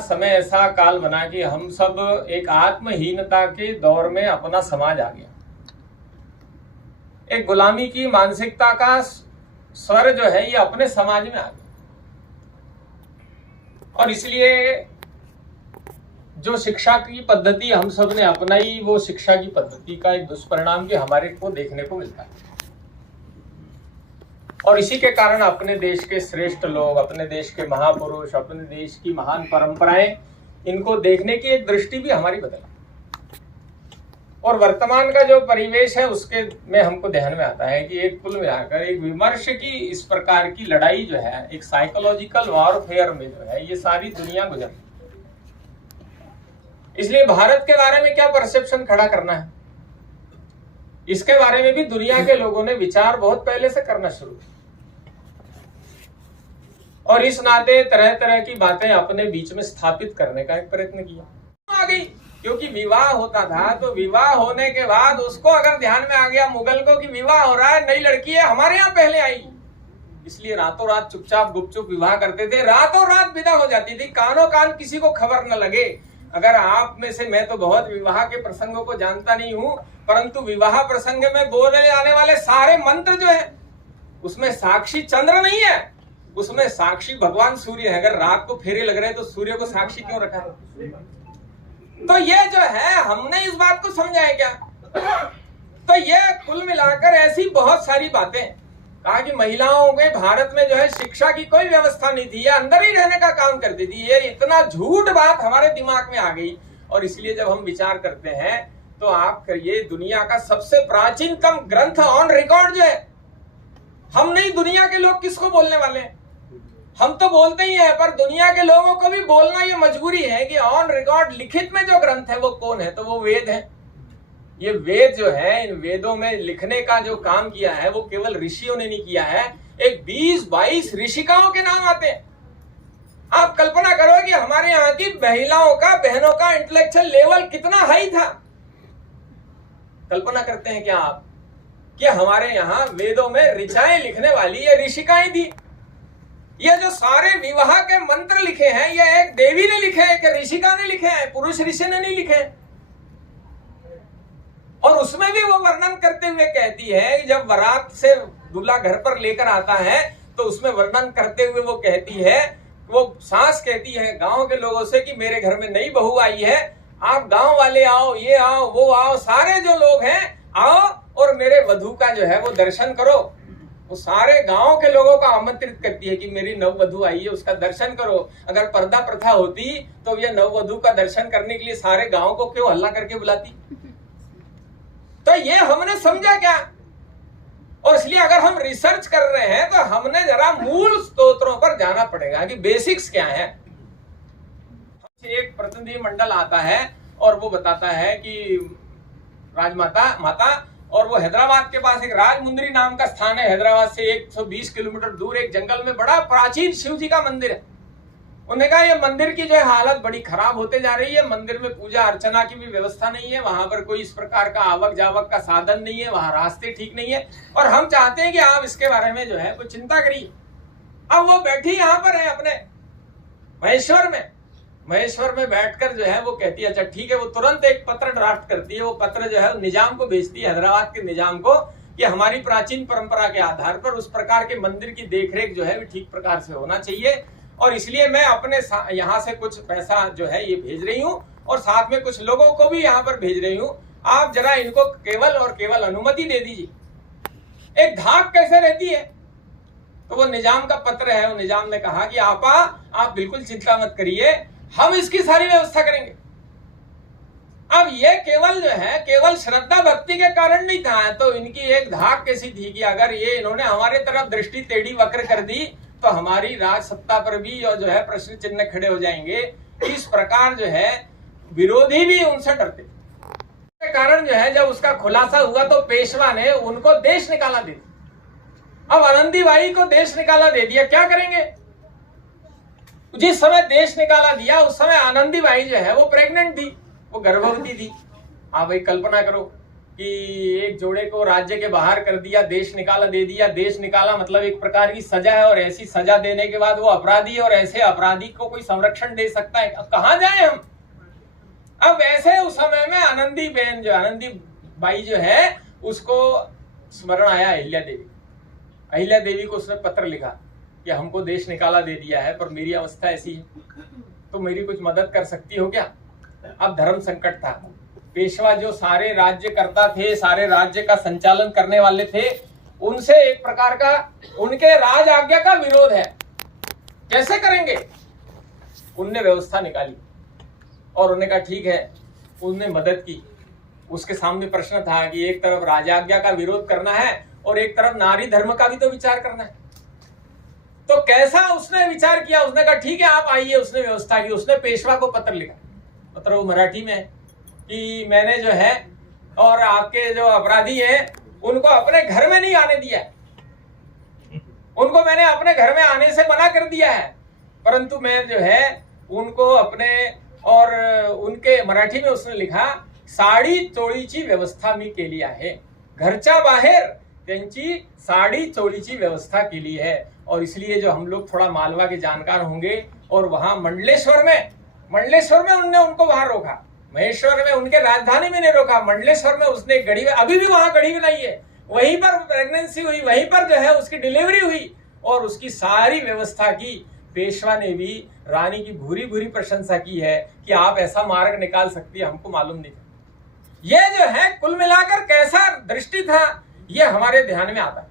समय ऐसा काल बना कि हम सब एक आत्महीनता के दौर में अपना समाज आ गया। एक गुलामी की मानसिकता का स्वर जो है ये अपने समाज में आ गया, और इसलिए जो शिक्षा की पद्धति हम सब ने अपनाई, वो शिक्षा की पद्धति का एक दुष्परिणाम भी हमारे को देखने को मिलता है। और इसी के कारण अपने देश के श्रेष्ठ लोग, अपने देश के महापुरुष, अपने देश की महान परंपराएं, इनको देखने की एक दृष्टि भी हमारी बदला। और वर्तमान का जो परिवेश है उसके में हमको ध्यान में आता है कि एक कुल मिलाकर एक विमर्श की इस प्रकार की लड़ाई जो है, एक साइकोलॉजिकल वॉरफेयर में जो है ये सारी दुनिया गुजर रही है। इसलिए भारत के बारे में क्या परसेप्शन खड़ा करना है, इसके बारे में भी दुनिया के लोगों ने विचार बहुत पहले से करना शुरू किया, और इस नाते तरह तरह की बातें अपने बीच में स्थापित करने का एक प्रयत्न किया। आ गई क्योंकि विवाह होता था, तो विवाह होने के बाद उसको अगर ध्यान में आ गया मुगल को कि विवाह हो रहा है, नई लड़की है, हमारे यहाँ पहले आई, इसलिए रातों रात चुपचाप गुपचुप विवाह करते थे, रातों रात विदा हो जाती थी, कानों कान किसी को खबर न लगे। अगर आप में से, मैं तो बहुत विवाह के प्रसंगों को जानता नहीं हूं, परंतु विवाह प्रसंग में बोले जाने वाले सारे मंत्र जो है उसमें साक्षी चंद्र नहीं है, उसमें साक्षी भगवान सूर्य है। अगर रात को फेरे लग रहे हैं तो सूर्य को साक्षी क्यों रखा है? तो ये जो है, हमने इस बात को समझा है क्या? तो ये कुल मिलाकर ऐसी बहुत सारी बातें, कहा कि महिलाओं के भारत में जो है शिक्षा की कोई व्यवस्था नहीं थी, ये अंदर ही रहने का काम करती थी, ये इतना झूठ बात हमारे दिमाग में आ गई। और इसलिए जब हम विचार करते हैं तो आप करिए, दुनिया का सबसे प्राचीनतम ग्रंथ ऑन रिकॉर्ड जो है, हम नहीं, दुनिया के लोग किसको बोलने वाले हैं? हम तो बोलते ही हैं, पर दुनिया के लोगों को भी बोलना ये मजबूरी है कि ऑन रिकॉर्ड लिखित में जो ग्रंथ है वो कौन है, तो वो वेद है। ये वेद जो है, इन वेदों में लिखने का जो काम किया है वो केवल ऋषियों ने नहीं किया है, एक 20-22 ऋषिकाओं के नाम आते हैं। आप कल्पना करो कि हमारे यहाँ की महिलाओं का, बहनों का इंटेलेक्चुअल लेवल कितना हाई था। कल्पना करते हैं क्या आप कि हमारे यहाँ वेदों में ऋचाएं लिखने वाली ये ऋषिकाएं थी। ये जो सारे विवाह के मंत्र लिखे हैं, ये एक देवी ने लिखे हैं, एक ऋषिका ने लिखे हैं, पुरुष ऋषि ने नहीं लिखे। और उसमें भी वो वर्णन करते हुए कहती है कि जब बारात से दूल्हा घर पर लेकर आता है तो उसमें वर्णन करते हुए वो कहती है, वो सास कहती है गांव के लोगों से कि मेरे घर में नई बहू आई है, आप गांव वाले आओ, ये आओ, वो आओ, सारे जो लोग हैं आओ और मेरे वधू का जो है वो दर्शन करो। वो सारे गांव के लोगों को आमंत्रित करती है कि मेरी नववधू आई है, उसका दर्शन करो। अगर पर्दा प्रथा होती तो ये नववधू का दर्शन करने के लिए सारे गांव को क्यों हल्ला करके बुलाती? तो ये हमने समझा क्या? और इसलिए अगर हम रिसर्च कर रहे हैं तो हमने जरा मूल स्तोत्रों पर जाना पड़ेगा कि बेसिक्स क्या है। एक प्रतिनिधि मंडल आता है और वो बताता है कि माता, और वो हैदराबाद के पास एक राजमुंदरी नाम का स्थान है, हैदराबाद से 120 किलोमीटर दूर एक जंगल में बड़ा प्राचीन शिव जी का मंदिर है। उन्होंने कहा ये मंदिर की जो है हालत बड़ी खराब होते जा रही है, मंदिर में पूजा अर्चना की भी व्यवस्था नहीं है, वहां पर कोई इस प्रकार का आवक जावक का साधन नहीं है, वहां रास्ते ठीक नहीं है, और हम चाहते हैं कि आप इसके बारे में जो है कुछ चिंता करिए। अब वो बैठी यहाँ पर है अपने महेश्वर में बैठकर जो है वो कहती है अच्छा ठीक है। वो तुरंत एक पत्र ड्राफ्ट करती है, वो पत्र जो है निजाम को भेजती है, हैदराबाद के निजाम को, कि हमारी प्राचीन परंपरा के आधार पर उस प्रकार के मंदिर की देखरेख जो है वो ठीक प्रकार से होना चाहिए, और इसलिए मैं अपने यहाँ से कुछ पैसा जो है ये भेज रही हूँ, और साथ में कुछ लोगों को भी यहाँ पर भेज रही हूँ, आप जरा इनको केवल और केवल अनुमति दे दीजिए। एक धाक कैसे रहती है? तो वो निजाम का पत्र है, वो निजाम ने कहा कि आपा आप बिल्कुल चिंता मत करिए, हम इसकी सारी व्यवस्था करेंगे। अब ये केवल जो है केवल श्रद्धा भक्ति के कारण नहीं था, तो इनकी एक धाक कैसी थी कि अगर ये इन्होंने हमारे तरफ दृष्टि टेढ़ी वक्र कर दी तो हमारी राज सत्ता पर भी और जो है प्रश्न चिन्ह खड़े हो जाएंगे। इस प्रकार जो है विरोधी भी उनसे डरते थे। कारण जो है जब उसका खुलासा हुआ तो पेशवा ने उनको देश निकाला दे दिया। अब आनंदीबाई को देश निकाला दे दिया, क्या करेंगे? जिस समय देश निकाला दिया उस समय आनंदीबाई जो है वो प्रेग्नेंट थी, वो गर्भवती थी। आप भाई कल्पना करो कि एक जोड़े को राज्य के बाहर कर दिया, देश निकाला दे दिया। देश निकाला मतलब एक प्रकार की सजा है, और ऐसी सजा देने के बाद वो अपराधी है, और ऐसे अपराधी को कोई संरक्षण दे सकता है? अब कहाँ जाए हम? अब ऐसे उस समय में आनंदी बाई जो है उसको स्मरण आया अहिल्या देवी। अहिल्या देवी को उसने पत्र लिखा कि हमको देश निकाला दे दिया है, पर मेरी अवस्था ऐसी है, तो मेरी कुछ मदद कर सकती हो क्या? अब धर्म संकट था। पेशवा जो सारे राज्य करता थे, सारे राज्य का संचालन करने वाले थे, उनसे एक प्रकार का उनके राज आज्ञा का विरोध है। कैसे करेंगे? उनने व्यवस्था निकाली और उन्होंने कहा ठीक है, उनने मदद की। उसके सामने प्रश्न था कि एक तरफ राजाज्ञा का विरोध करना है और एक तरफ नारी धर्म का भी तो विचार करना है। तो कैसा उसने विचार किया? उसने कहा ठीक है आप आइए। उसने व्यवस्था की, उसने पेशवा को पत्र लिखा, पत्र वो मराठी में है कि मैंने जो है और आपके जो अपराधी हैं उनको अपने घर में नहीं आने दिया है, उनको मैंने अपने घर में आने से मना कर दिया है, परंतु मैं जो है उनको अपने, और उनके मराठी में उसने लिखा साडी चोळीची व्यवस्था मी केली आहे, घरच्या बाहेर त्यांची साड़ी चोळीची व्यवस्था के लिए है। और इसलिए जो हम लोग थोड़ा मालवा के जानकार होंगे, और वहां मंडलेश्वर में उनने उनको वहां रोका, महेश्वर में उनके राजधानी में नहीं रोका, मंडलेश्वर में उसने गढ़ी में, अभी भी वहां गढ़ी में नहीं है, वहीं पर प्रेगनेंसी हुई, वहीं पर जो है उसकी डिलीवरी हुई, और उसकी सारी व्यवस्था की। पेशवा ने भी रानी की भूरी भूरी प्रशंसा की है कि आप ऐसा मार्ग निकाल सकती है, हमको मालूम नहीं। ये जो है कुल मिलाकर कैसा दृष्टि था, ये हमारे ध्यान में आता है।